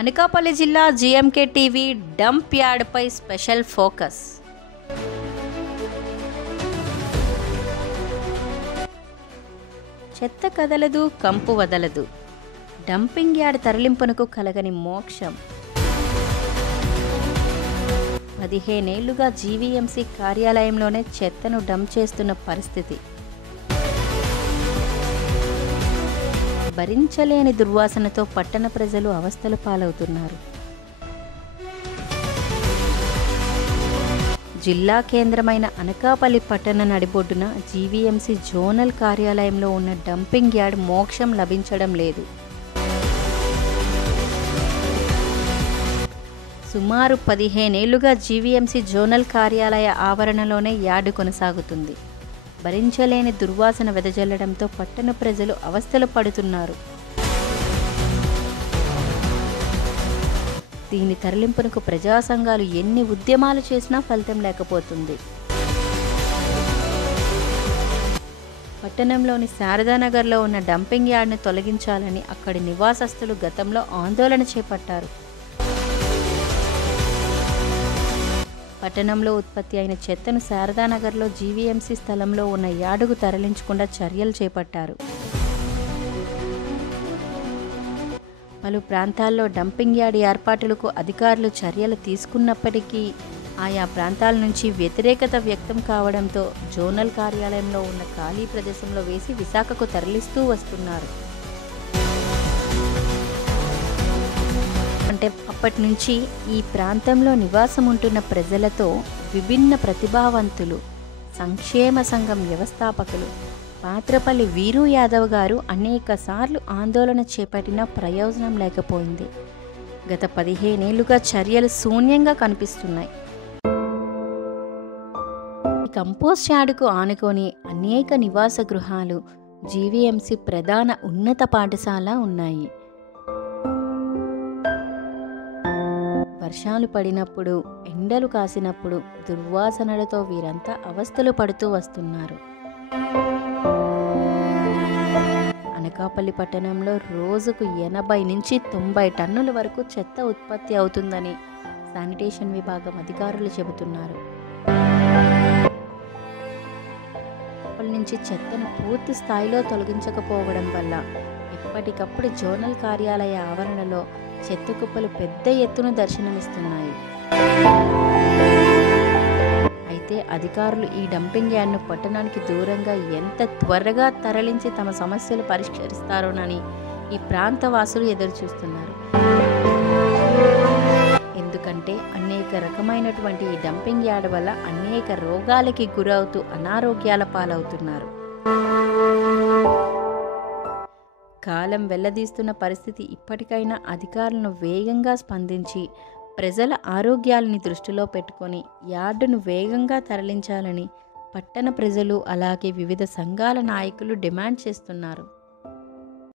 అనకాపల్లి జిల్లా GMK TV dump యార్డ్పై special focus. చెత్త కదలదు, కంపు వదలదు. డంపింగ్ యార్డ్ తరలింపునకు కలగని మోక్షం. 15 ఏళ్లుగా జీవీఎంసీ కార్యాలయంలోనే చెత్తను డంప్ చేస్తున్న పరిస్థితి. భరించలేని దుర్వాసనతో పట్టణ ప్రజలు అవస్థలు పాలవుతున్నారు. జిల్లా కేంద్రమైన అనకాపల్లి పట్టణ నడిబొడ్డున జీవీఎంసీ జోనల్ కార్యాలయంలో ఉన్న డంపింగ్ యార్డ్ మోక్షం లభించడం లేదు. సుమారు 15 ఏళ్లుగా జీవీఎంసీ జోనల్ కార్యాలయ ఆవరణలోనే యార్డు కొనసాగుతుంది. భరించలేని దుర్వాసన వెదజల్లడంతో పట్టణ ప్రజలు అవస్థలు పడుతున్నారు. దీని తరలింపునకు ప్రజా సంఘాలు ఎన్ని ఉద్యమాలు చేసినా ఫలితం లేకపోతుంది. పట్టణంలోని శారదానగర్లో ఉన్న డంపింగ్ యార్డ్ను తొలగించాలని అక్కడి నివాసస్తులు గతంలో ఆందోళన చేపట్టారు. పట్టణంలో ఉత్పత్తి అయిన చెత్తను శారదానగర్లో జీవీఎంసీ స్థలంలో ఉన్న యార్డుకు తరలించకుండా చర్యలు చేపట్టారు. పలు ప్రాంతాల్లో డంపింగ్ యార్డ్ ఏర్పాటులకు అధికారులు చర్యలు తీసుకున్నప్పటికీ ఆయా ప్రాంతాల నుంచి వ్యతిరేకత వ్యక్తం కావడంతో జోనల్ కార్యాలయంలో ఉన్న ఖాళీ ప్రదేశంలో వేసి విశాఖకు తరలిస్తూ వస్తున్నారు. అంటే అప్పటి నుంచి ఈ ప్రాంతంలో నివాసం ఉంటున్న ప్రజలతో విభిన్న ప్రతిభావంతులు, సంక్షేమ సంఘం వ్యవస్థాపకులు పాత్రపల్లి వీరు యాదవ్ గారు అనేక సార్లు ఆందోళన చేపట్టినా ప్రయోజనం లేకపోయింది. గత 15 ఏళ్లుగా చర్యలు శూన్యంగా కనిపిస్తున్నాయి. కంపోస్ట్ యార్డుకు ఆనుకొని అనేక నివాస గృహాలు, జీవీఎంసీ ప్రధాన ఉన్నత పాఠశాల ఉన్నాయి. వర్షాలు పడినప్పుడు, ఎండలు కాసినప్పుడు దుర్వాసనలతో వీరంతా అవస్థలు పడుతూ వస్తున్నారు. అనకాపల్లి పట్టణంలో రోజుకు 80 నుంచి 90 టన్నుల వరకు చెత్త ఉత్పత్తి అవుతుందని శానిటేషన్ విభాగం అధికారులు చెబుతున్నారు. నుంచి చెత్తను పూర్తి స్థాయిలో తొలగించకపోవడం వల్ల ఎప్పటికప్పుడు జోనల్ కార్యాలయ ఆవరణలో చెత్త కుప్పలు పెద్ద ఎత్తున దర్శనమిస్తున్నాయి. అయితే అధికారులు ఈ డంపింగ్ యార్డ్ను పట్టణానికి దూరంగా ఎంత త్వరగా తరలించి తమ సమస్యలు పరిష్కరిస్తారోనని ఈ ప్రాంత వాసులు ఎదురుచూస్తున్నారు. ఎందుకంటే అనేక రకమైనటువంటి ఈ డంపింగ్ యార్డ్ వల్ల అనేక రోగాలకి గురవుతూ అనారోగ్యాల పాలవుతున్నారు. కాలం వెల్లదీస్తున్న పరిస్థితి. ఇప్పటికైనా అధికారులను వేగంగా స్పందించి ప్రజల ఆరోగ్యాలని దృష్టిలో పెట్టుకొని యార్డును వేగంగా తరలించాలని పట్టణ ప్రజలు అలాగే వివిధ సంఘాల నాయకులు డిమాండ్ చేస్తున్నారు.